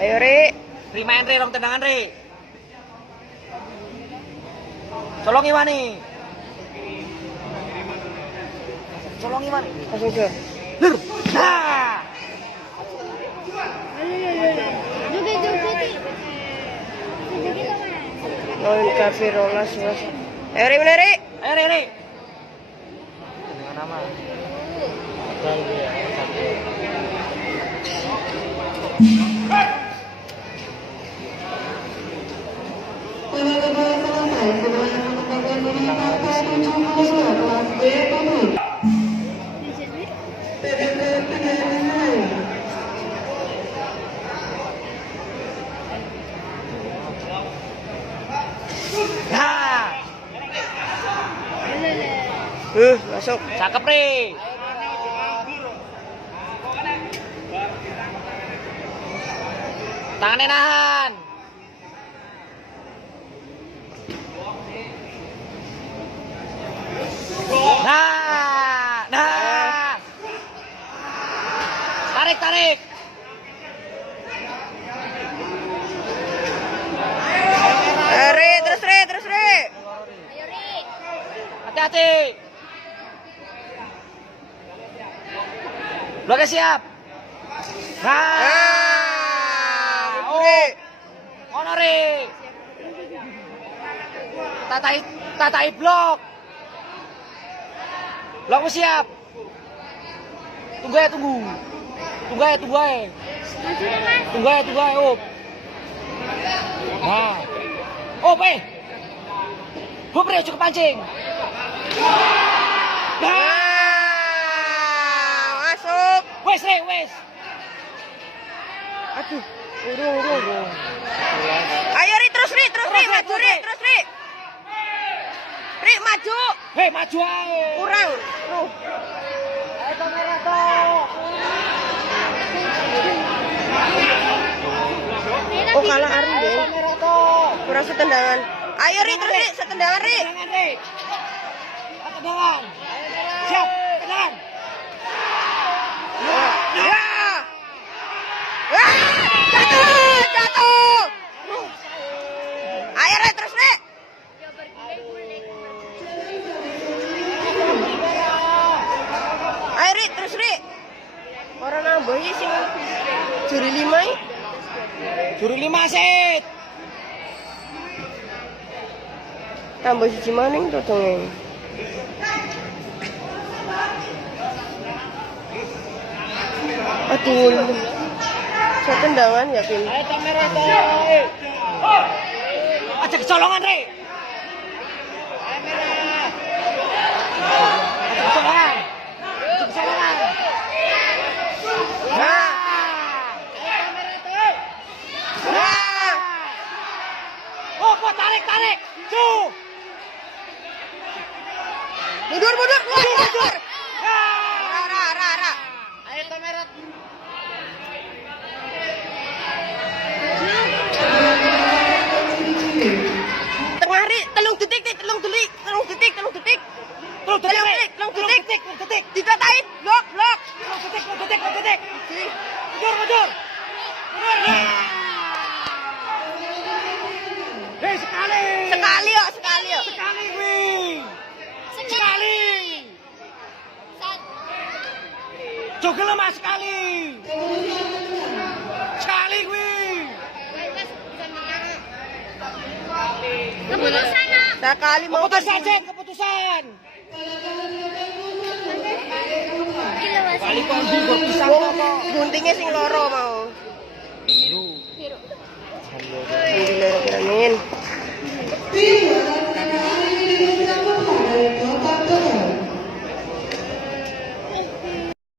Ayo Ri. Ri main Ri, rong tendangan Ri. Colongi wani. Colongi wani. Langsung ke. Lur. Nah. Lawan kafe rolas. Ayo Ri, bener Ri. Ayo Ri, Ri. Dengan nama. Masuk. Cakep Ri. Tangannya nahan. Nah. Tarik. Ri, terus Ri. Ayo Ri. Hati-hati. Bloknya siap. Ri. Ono Ri. Tatai blok. Blokmu siap. Tunggu aja. Tunggu aja, up. Nah. Up Ri, cukup pancing. Masuk. Wes Ri, wes. Aduh. Urung. Ayo Ri, terus Ri, maju Ri, terus Ri. Ri, maju. Hei, maju aja. Kurang. Ayo kamera toh. Oh, kalah Arum deh. Kamera toh. Kurang setendangan. Ayo Ri, terus Ri, setendangan Ri. Tendangan. Siap, tendangan. Ya. Jatuh. Ayo Ri, terus Ri. Ayo Ri, terus Ri. Orang nambah ya sih. Juri 5 ya. Juri 5 set. Tambah siji maning totongnya. Aduh. Setendangan yakin. Ayo kamera toh. Aja kecolongan Ri. Ayo merah. Aja kecolongan. Tarik. Tuh. Mundur. Keluar. Ra. Ayo kamera. Tengah Ri, telung detik. Telung detik. Dikatain. Blok. Telung detik. Mundur. Hei, sekali yuk. Sekali, wih. Sekali. Jogel lemah sekali. Sekali, wih. Keputusan nak. Sekali mau Keputusan. Kali kondi berpisah apa? guntingnya sing loro mau. Biru. Bismillahirrahmanirrahim.